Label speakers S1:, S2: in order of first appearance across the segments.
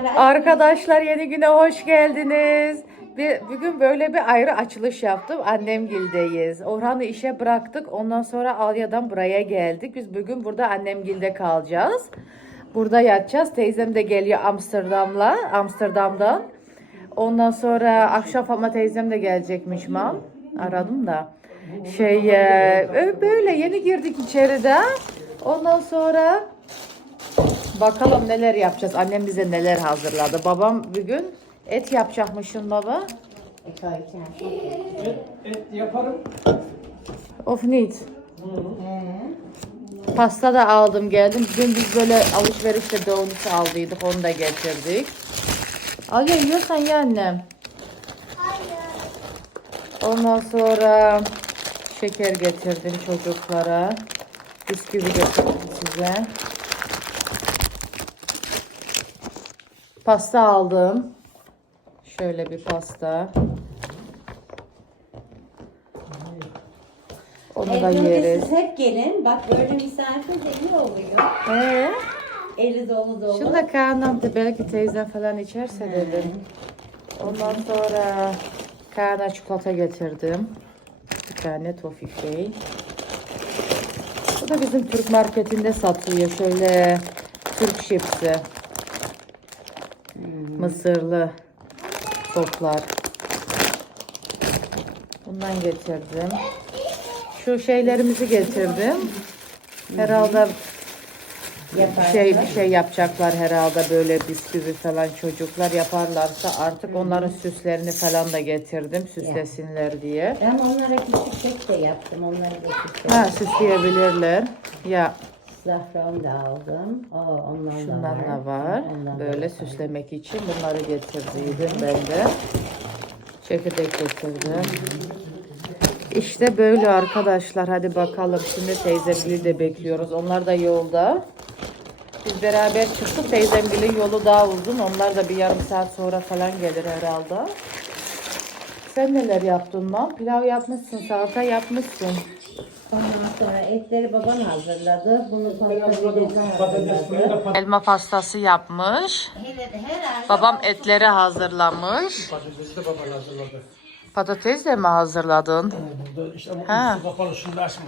S1: Onlara
S2: Arkadaşlar yeni güne hoş geldiniz. Bir, bugün böyle bir ayrı açılış yaptım. Annemgildeyiz. Orhan'ı işe bıraktık. Ondan sonra Alya'dan buraya geldik. Biz bugün burada annemgilde kalacağız. Burada yatacağız. Teyzem de geliyor Amsterdam'la. Amsterdam'dan. Ondan sonra akşam Fatma teyzem de gelecekmiş mam. Aradım da. Şey e, böyle yeni girdik içeride. Ondan sonra Bakalım neler yapacağız. Annem bize neler hazırladı. Babam bugün et yapacakmışsın baba.
S3: Et, et yaparım.
S2: Of need. Pasta da aldım geldim. Dün biz böyle alışverişte donut aldıydık. Onu da getirdik. Al ya yiyorsan ye annem. Ondan sonra şeker getirdim çocuklara. Bisküvi getirdim size. Pasta aldım. Şöyle bir pasta. Onu da
S1: Evde
S2: yeriz.
S1: siz hep gelin. Bak böyle misafir de iyi oluyor.
S2: Ee,
S1: Eli dolu dolu.
S2: şunu da Kaan'dan da belki teyzen falan içerse dedim. Ondan sonra Kaan'a çikolata getirdim. Bir tane Tofik Bey. Bu da bizim Türk marketinde satılıyor. Şöyle Türk şipsi. Mısırlı soslar. Bundan getirdim. Şu şeylerimizi getirdim. Herhalde
S1: Yaparlar.
S2: şey bir şey yapacaklar herhalde böyle bisküvi falan çocuklar yaparlarsa artık onların süslerini falan da getirdim süslesinler diye.
S1: Ben onlara küçük kek de yaptım. Onlara da küçük
S2: Ha süsleyebilirler. Ya
S1: Zafran da aldım. O, ondan
S2: şunlar
S1: da
S2: da var.
S1: Ondan da
S2: Böyle
S1: var.
S2: süslemek için bunları getirdiydim ben de. Çekirdek getirdim. İşte böyle arkadaşlar. Hadi bakalım. Şimdi teyzemgili de bekliyoruz. Onlar da yolda. Biz beraber çıktık. Teyzemgilin yolu daha uzun. Onlar da bir yarım saat sonra falan gelir herhalde. Sen neler yaptın mam? Pilav yapmışsın, salata yapmışsın.
S1: Ondan sonra etleri babam hazırladı. Bunu patates
S3: Patates suyu
S1: hazırladı.
S2: Elma pastası yapmış.
S1: Herhalde
S2: Babam etleri hazırlamış.
S3: patatesi de baban hazırladı.
S2: Patates de mi hazırladın?
S3: Burada işte bu kapalı şunu açma.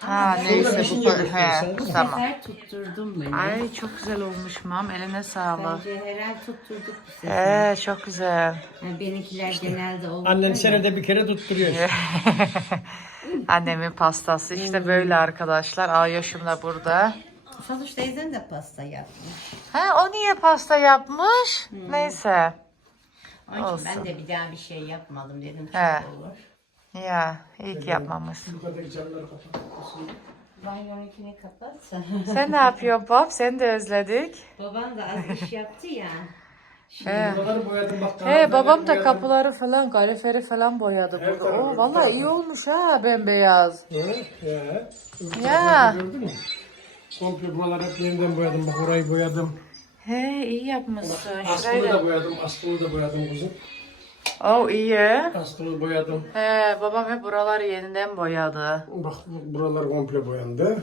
S2: Ha neyse bu
S3: beşinci
S2: he,
S3: göstersen.
S1: bu
S2: tamam.
S1: sefer tutturdum beni.
S2: Ay çok güzel olmuş mam. Eline sağlık.
S1: Bence herhalde tutturduk bu sefer.
S2: Ee, çok güzel.
S1: Yani benimkiler genelde oldu.
S3: Annen senede bir kere tutturuyor.
S2: Annemin pastası işte böyle arkadaşlar. Ayoşum da burada.
S1: Saluş teyzen de pasta yapmış.
S2: Ha o niye pasta yapmış? Neyse.
S1: Onun için
S2: Olsun.
S1: ben de bir daha bir şey yapmadım dedim. Çok
S2: He.
S1: olur.
S2: Ya iyi ki yapmamışsın.
S3: Yukarıdaki camları kapat.
S1: Banyonunkini kapatsa.
S2: Sen ne yapıyorsun Bob? Seni de özledik.
S1: Babam da az iş yaptı ya.
S2: He.
S3: Buraları boyadım bak.
S2: He babam da kapıları falan kaleferi falan boyadı
S3: Her
S2: burada.
S3: tarafı,
S2: Oo
S3: her
S2: vallahi
S3: tarafı.
S2: iyi olmuş ha bembeyaz.
S3: Ya. Öbür
S2: Ya.
S3: tarafları Gördün mü? Komple buraları hep yeniden boyadım. Bak orayı boyadım.
S2: He iyi yapmışsın.
S3: Askılı
S2: Şurayı
S3: da
S2: da.
S3: boyadım. Askılı da boyadım kuzum.
S2: Oh iyi.
S3: Askılı boyadım.
S2: He babam hep buraları yeniden boyadı.
S3: Bak bu- buralar komple boyandı.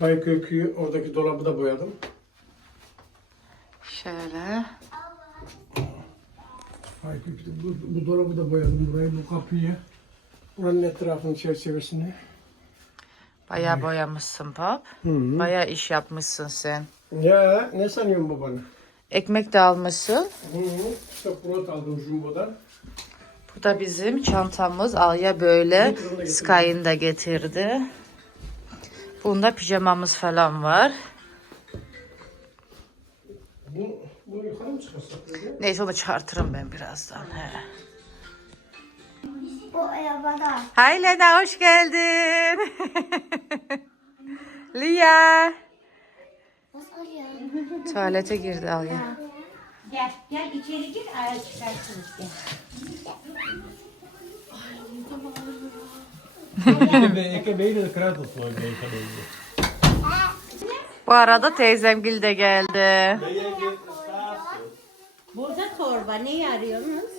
S3: Baykökü oradaki dolabı da boyadım.
S2: Şöyle.
S3: Baykökü bu, bu dolabı da boyadım. Burayı bu kapıyı. Buranın etrafının çerçevesini.
S2: Bayağı boyamışsın.
S3: Hı.
S2: Bayağı iş yapmışsın sen.
S3: Ya ne sanıyorsun babanı?
S2: Ekmek de almışsın.
S3: Hı hı. İşte brot aldım Jumbo'dan.
S2: Bu da bizim çantamız. Alya böyle Sky'ın da getirdi. Bunda pijamamız falan var.
S3: Bu, bunu yukarı mı çıkarsak? böyle?
S2: Neyse onu çıkartırım ben birazdan. He.
S4: Bu arabada.
S2: Hay Lena hoş geldin. Lia.
S4: Nasıl ya?
S2: Tuvalete girdi Alya.
S1: Gel gel içeri gir ayağa çıkarsınız gel.
S3: De.
S2: Bu arada teyzemgil de geldi.
S1: Burada torba neyi arıyorsunuz?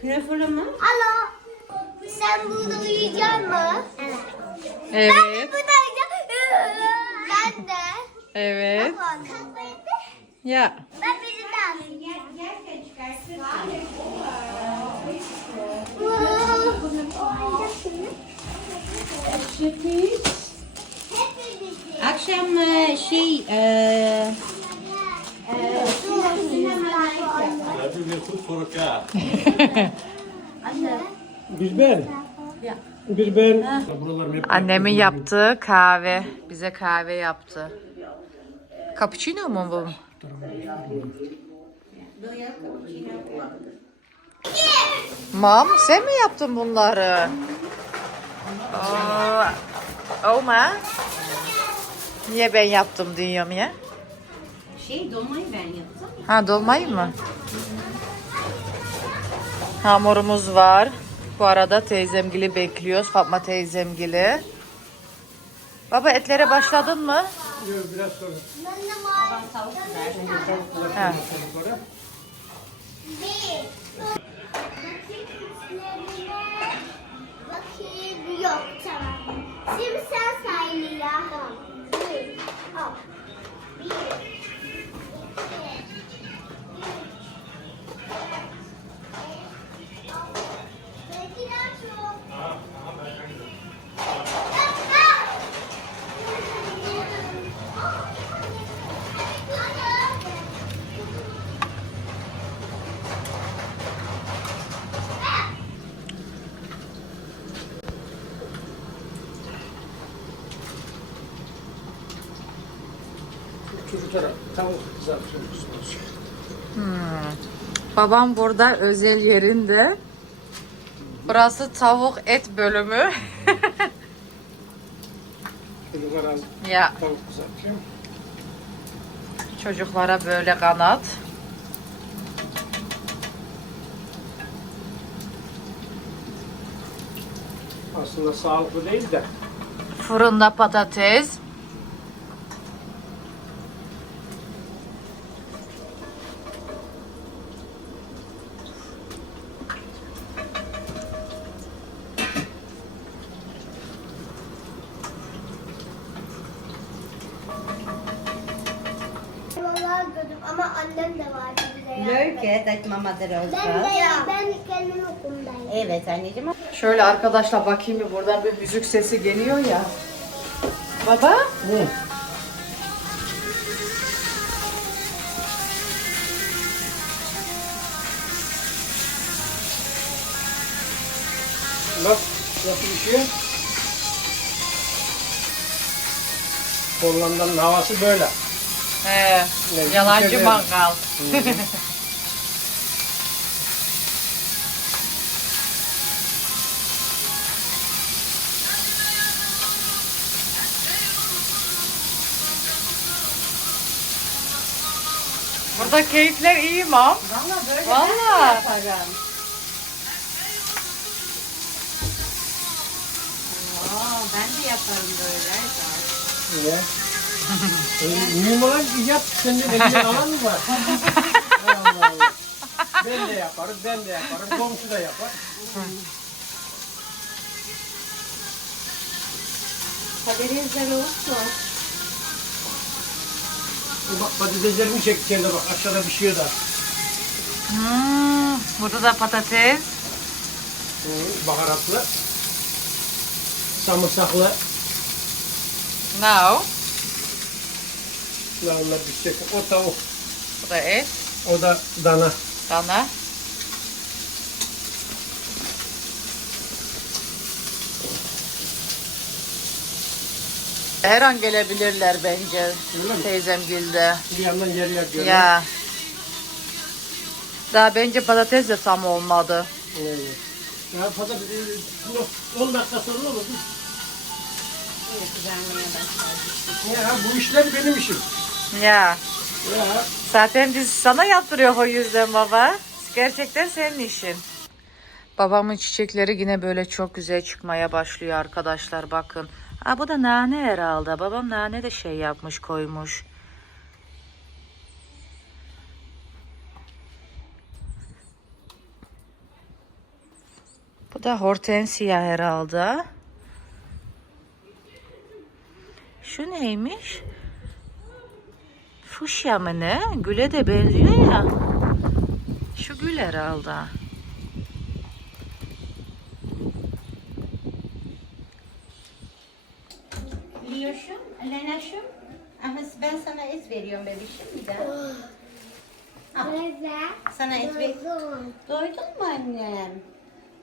S1: Knöfürü mü?
S4: Alo. Sen burada uyuyacak mı? Evet.
S2: Evet.
S4: Buradayım. Ben de.
S2: Evet. Ya.
S4: Ben de.
S1: Akşam e, şey e,
S3: Bir ben. Bir ben.
S2: Annemin yaptığı kahve. Bize kahve yaptı. Cappuccino mu bu? Mam sen mi yaptın bunları? Oo, Oma. Niye ben yaptım diyorum ya?
S1: şey dolmayı ben yaptım.
S2: Ha dolmayı mı? Hamurumuz var. Bu arada teyzemgili bekliyoruz. Fatma teyzemgili. Baba etlere başladın mı?
S3: Yok, biraz sonra.
S4: Ben de var.
S2: Ha.
S3: Sonra.
S4: Bir. Bakayım. Üstlerine. Bakayım. Yok
S2: Babam burada özel yerinde. Burası tavuk et bölümü.
S3: Çocuklara
S2: ya
S3: tavuk
S2: çocuklara böyle kanat.
S3: Aslında sağlıklı değil de.
S2: Fırında patates.
S4: Ama annem de vardı bize yardım et.
S1: Löyke etmamadır
S4: Ben
S1: olsa.
S4: de ya. Ben kendim okumdayım.
S1: Evet anneciğim.
S2: Şöyle arkadaşlar bakayım bir buradan bir müzik sesi geliyor ya. Baba?
S3: Ne? Bak nasıl düşüyor. Hollanda'nın havası böyle.
S2: He. Yalancı mangal. Burada keyifler iyi mam.
S1: Valla böyle
S2: Valla.
S1: yaparım. Aa, ben de yaparım böyle.
S3: Niye? E, mühim olan yap. Senin elinden alan mı var? Allah Allah. Ben de yaparım, ben de yaparım. Komşu da yapar.
S1: Haberin olsun.
S3: Bak patateslerimi çek kenara bak. Aşağıda bir şey da.
S2: Hmm, burada da patates.
S3: Hı, Baharatlı. Sarımsaklı.
S2: Now.
S3: Lahana biftek. O tavuk.
S2: Bu da et.
S3: O da dana.
S2: Dana. Her an gelebilirler bence teyzem gilde.
S3: Bir yandan yer yer görüyor.
S2: Ya. Daha bence patates de tam olmadı.
S3: Evet. Ya patates e, 10 dakika sonra olur.
S1: Başladı.
S3: Ya bu işler benim işim.
S2: Ya.
S3: Ya
S2: Zaten biz sana yaptırıyor o yüzden baba. Gerçekten senin işin. Babamın çiçekleri yine böyle çok güzel çıkmaya başlıyor arkadaşlar bakın. Aa, bu da nane herhalde. Babam nane de şey yapmış koymuş. Bu da hortensia herhalde. Şu neymiş? Fuşya mı ne? Güle de benziyor ya. Şu gül herhalde.
S1: Liyoşum, Lenaşım. Ama ben sana et veriyorum bebişim bir daha. Sana et ver. Doydun mu annem?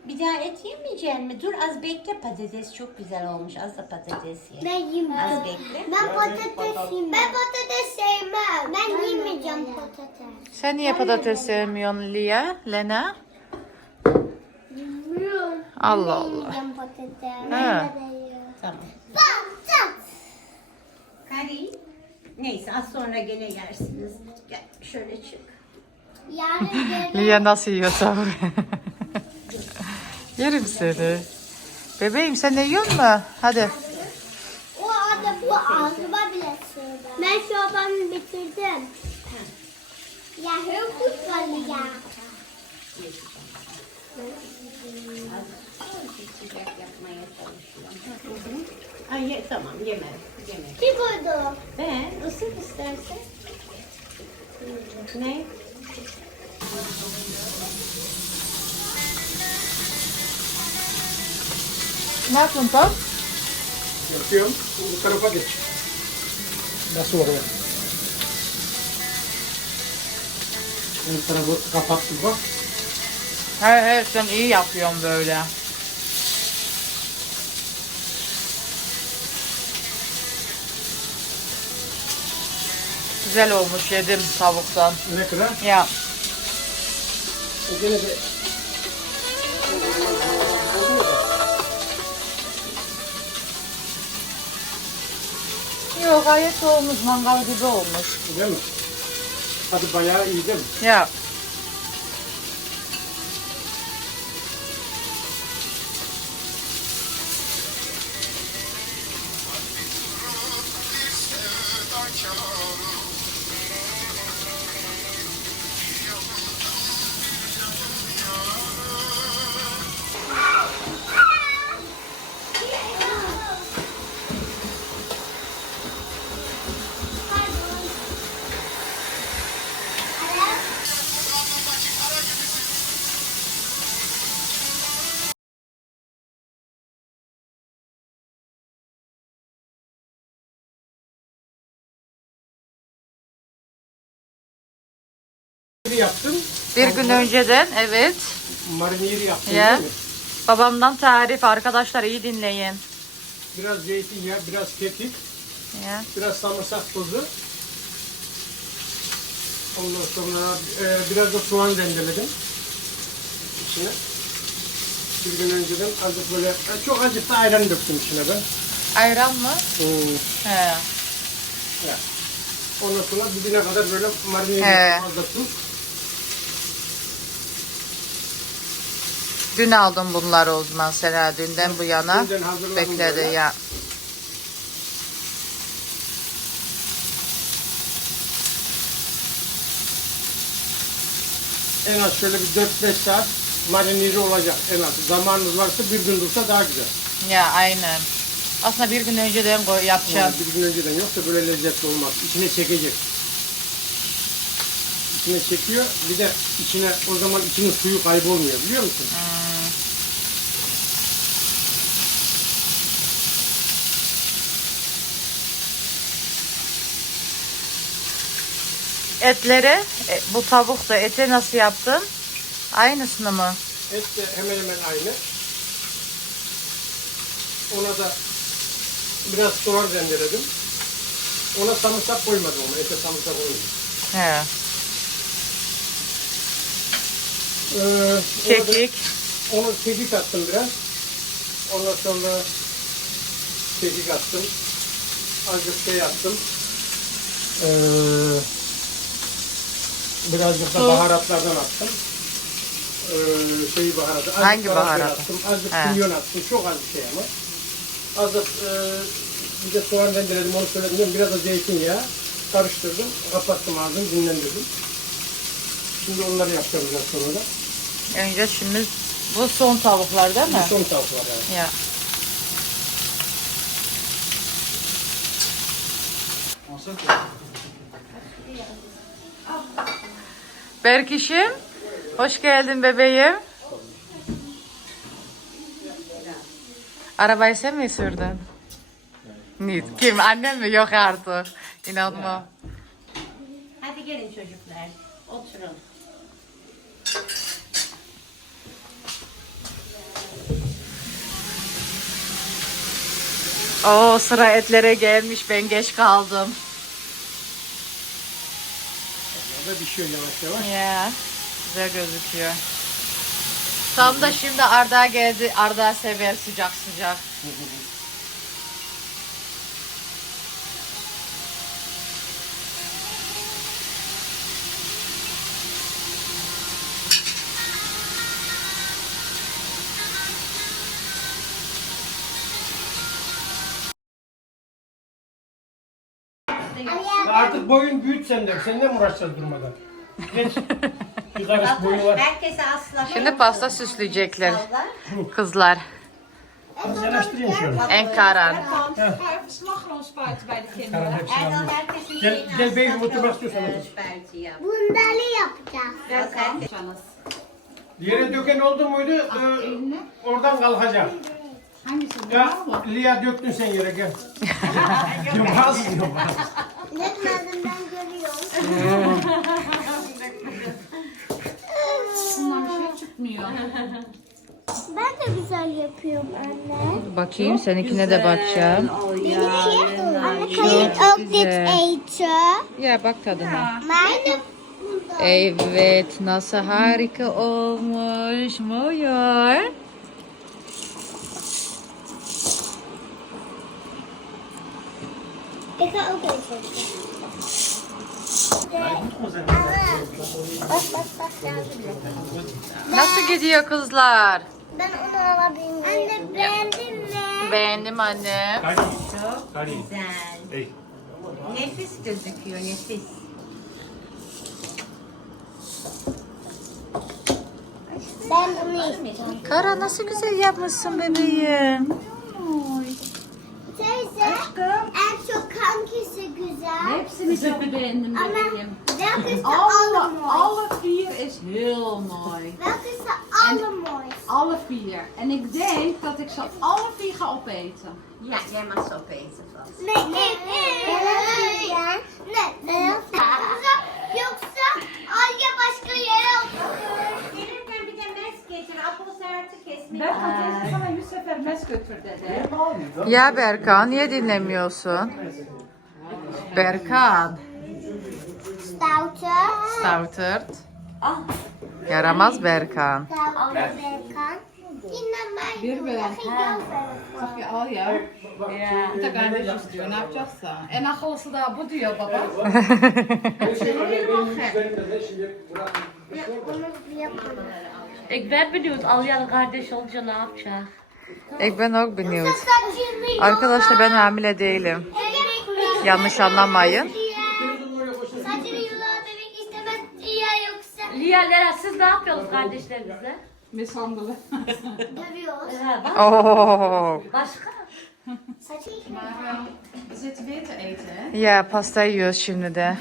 S1: Bir daha et yemeyecek mi? Dur az bekle patates çok güzel olmuş. Az da patates ye.
S4: Ben.
S1: Az bekle.
S4: Ben patates yemem. Ben patates sevmem. Ben yemeyeceğim patates.
S2: Sen niye patates sevmiyorsun Lia, Lena?
S4: Bilmiyorum.
S2: Allah
S4: Ben de
S2: Allah.
S4: yemeyeceğim patates.
S2: Ha.
S4: Ben de yiyorum.
S1: Tamam.
S4: Patates.
S1: Kari. Neyse az sonra gene yersiniz. Gel şöyle çık.
S4: Yarın gelin.
S2: Lia nasıl yiyor tavır? Yerim seni. Bebeğim sen ne yiyorsun mu? Hadi.
S4: O arada bu ağzıma bile sığdı. Ben çorbamı bitirdim. Ya hırkut var ya.
S1: Sıcak yapmaya çalışıyorum. Ay ye, tamam yeme. Yeme.
S4: Kim koydu?
S1: Ben ısır istersen. Ne?
S2: Ne yapıyorsun tam?
S3: Yapıyorum. Bu tarafa geç. Nasıl oraya? Ön tarafı kapattım bak.
S2: He he sen iyi yapıyorsun böyle. Güzel olmuş yedim tavuktan.
S3: Ne kadar?
S2: Ya
S3: O gene de
S2: gayet olmuş mangal gibi olmuş.
S3: değil mi? Hadi bayağı iyi değil mi?
S2: Ya
S3: yaptım.
S2: bir gün önceden evet.
S3: Marineri yaptım
S2: Ya.
S3: değil mi?
S2: Babamdan tarif arkadaşlar iyi dinleyin.
S3: Biraz zeytinyağı, biraz kekik,
S2: Ya.
S3: biraz samırsak tozu. Ondan sonra e, biraz da soğan rendeledim. içine. Bir gün önceden azıcık böyle, e, çok azıcık da ayran döktüm içine ben.
S2: Ayran mı?
S3: Hmm.
S2: He.
S3: Ya. Ondan sonra dibine kadar böyle marine
S2: He.
S3: edip fazla tuz.
S2: Dün aldım bunları o zaman Sera dünden bu yana.
S3: Dünden hazırladım
S2: Bekledi
S3: böyle.
S2: ya.
S3: En az şöyle bir 4-5 saat marineri olacak en az. Zamanınız varsa bir gün dursa daha güzel.
S2: Ya aynen. Aslında bir gün önceden koy, yapacağım.
S3: Yani bir gün önceden yoksa böyle lezzetli olmaz. İçine çekecek. İçine çekiyor. Bir de içine o zaman içinin suyu kaybolmuyor biliyor musun?
S2: Etleri, e, bu tavuk da eti nasıl yaptın? Aynısını mı?
S3: Et de hemen hemen aynı. Ona da biraz soğan rendeledim. Ona sarımsak koymadım ama ete sarımsak koymadım.
S2: He.
S3: Ee,
S2: Kekik.
S3: Onu kekik attım biraz. Ondan sonra kekik attım. Azıcık şey attım. Ee, birazcık da baharatlardan attım. Ee, şeyi baharatı. Azıcık
S2: Hangi baharat?
S3: Attım. Azıcık
S2: He.
S3: kimyon attım. Çok az bir şey ama. Azıcık e, bir de soğan rendeledim onu söyledim. Biraz da zeytinyağı karıştırdım. Kapattım ağzını dinlendirdim. Şimdi onları yapacağım biraz sonra da.
S2: Önce şimdi bu son tavuklar değil mi?
S3: Bu son tavuklar yani.
S2: Ya. Berkişim, hoş geldin bebeğim. Arabayı sen mi sürdün? Nit. Kim? Annem mi? Yok artık. İnanmam.
S1: Hadi gelin çocuklar. Oturun.
S2: Oo sıra etlere gelmiş. Ben geç kaldım.
S3: Orada pişiyor yavaş yavaş.
S2: Ya. Güzel gözüküyor. Tam da şimdi Arda geldi. Arda sever sıcak sıcak.
S3: Artık boyun büyüt senden. Senden mi uğraşacağız durmadan? Geç. Bir karış boyu var.
S1: Herkese asla.
S2: Şimdi pasta süsleyecekler kızlar.
S3: Az yanaştırayım şöyle.
S2: En
S5: slagroom spuiten bij de kinderen.
S1: herkesin
S3: Gel-
S1: şeyini
S3: gel
S1: asla
S3: otur,
S1: şperti yap.
S4: Bunları yapacağız.
S3: Yere döken oldu muydu? e, oradan kalkacak.
S5: Hangisi?
S3: Ya Lia döktün sen yere gel. Yılmaz Yılmaz.
S4: Dökmedim ben görüyorum.
S5: Bundan bir şey çıkmıyor.
S4: Ben de güzel yapıyorum anne.
S2: Bakayım seninkine de bakacağım.
S4: Anne kayıt
S2: güzel.
S4: eğitim.
S2: Ya bak tadına.
S4: Ben de
S2: Evet nasıl harika olmuş. Moyor.
S4: Bak bak bak
S2: Nasıl gidiyor kızlar?
S4: Ben onu alabilir miyim? Anne beğendin mi?
S2: Beğendim anne.
S1: Çok güzel. Nefis gözüküyor nefis.
S4: Ben bunu istiyorum.
S2: Kara nasıl güzel yapmışsın bebeğim.
S4: Hangisi güzel?
S5: Hepsini çok beğendim
S4: Ama
S5: bebeğim.
S4: welke is de
S5: Alle,
S4: allermooiste?
S5: alle vier is heel mooi.
S4: Welke is de allermooiste?
S5: Alle vier. En ik denk dat ik ze alle vier ga opeten.
S1: Ja, jij mag ze opeten vast.
S4: Nee, nee, nee. Nee, nee. Yoksa, yoksa Alya başka yere oturuyor.
S1: Gelirken bir de mes getir. Apple serti kesmek.
S5: Berkan teyze sana 100 sefer mes götür dedi.
S2: Ya Berkan niye dinlemiyorsun? Berkan.
S4: Stoute.
S2: Stoutert.
S1: Al.
S2: Yaramaz Berkan.
S4: Stoute Berkan. Yine ben
S5: Bir. Zag je al ja?
S1: Ja.
S5: Da kardeşiz diyor ne yapacağız da. En akıllısı da bu diyor baba.
S6: Ik ben benieuwd, Alya kardeş olunca ne yapacak?
S2: Ik ben ook benieuwd. Arkadaşlar ben hamile değilim. Yanlış anlamayın.
S4: Saçını yulağa bebek istemez ya yoksa
S6: Lia, Lera siz ne yapıyorsunuz kardeşlerinizle?
S5: Mishandelen.
S4: dövüyoruz.
S6: Ha, bak,
S2: Oo.
S6: başka?
S5: Eh, we zitten weer te eten.
S2: Ya pasta yiyoruz şimdi de.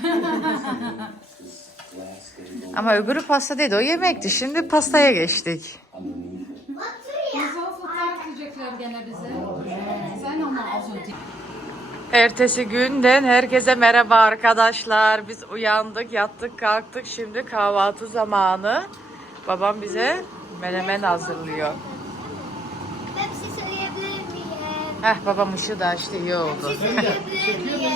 S2: Ama öbürü pasta değil o yemekti. Şimdi pastaya geçtik. Ertesi günden herkese merhaba arkadaşlar. Biz uyandık, yattık, kalktık. Şimdi kahvaltı zamanı. Babam bize menemen hazırlıyor.
S4: Ben bir şey söyleyebilir miyim?
S2: Heh babam ışığı da açtı iyi
S4: Bir
S2: oldu.
S4: şey söyleyebilir miyim?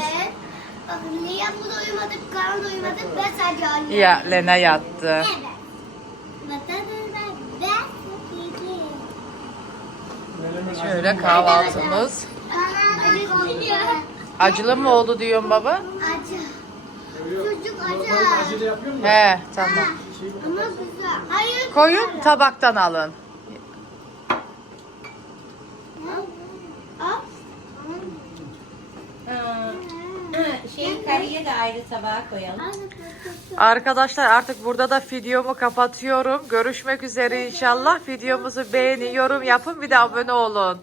S4: Bakın Liam bu da uyumadı, Kaan da uyumadı, ben sadece annem.
S2: Ya Lena yattı.
S4: Evet. Bakalım ben iyiyim.
S2: Şöyle kahvaltımız.
S4: Ana acı.
S2: Acılı mı oldu diyorsun baba?
S4: Acı. Çocuk acı.
S3: Acele yapıyor musun?
S2: He tamam.
S4: Ama güzel. Hayır.
S2: Koyun tabaktan alın.
S4: Al.
S1: Şey kariye de ayrı tabağa koyalım.
S2: Arkadaşlar artık burada da videomu kapatıyorum. Görüşmek üzere inşallah. Videomuzu beğenin, yorum yapın bir de abone olun.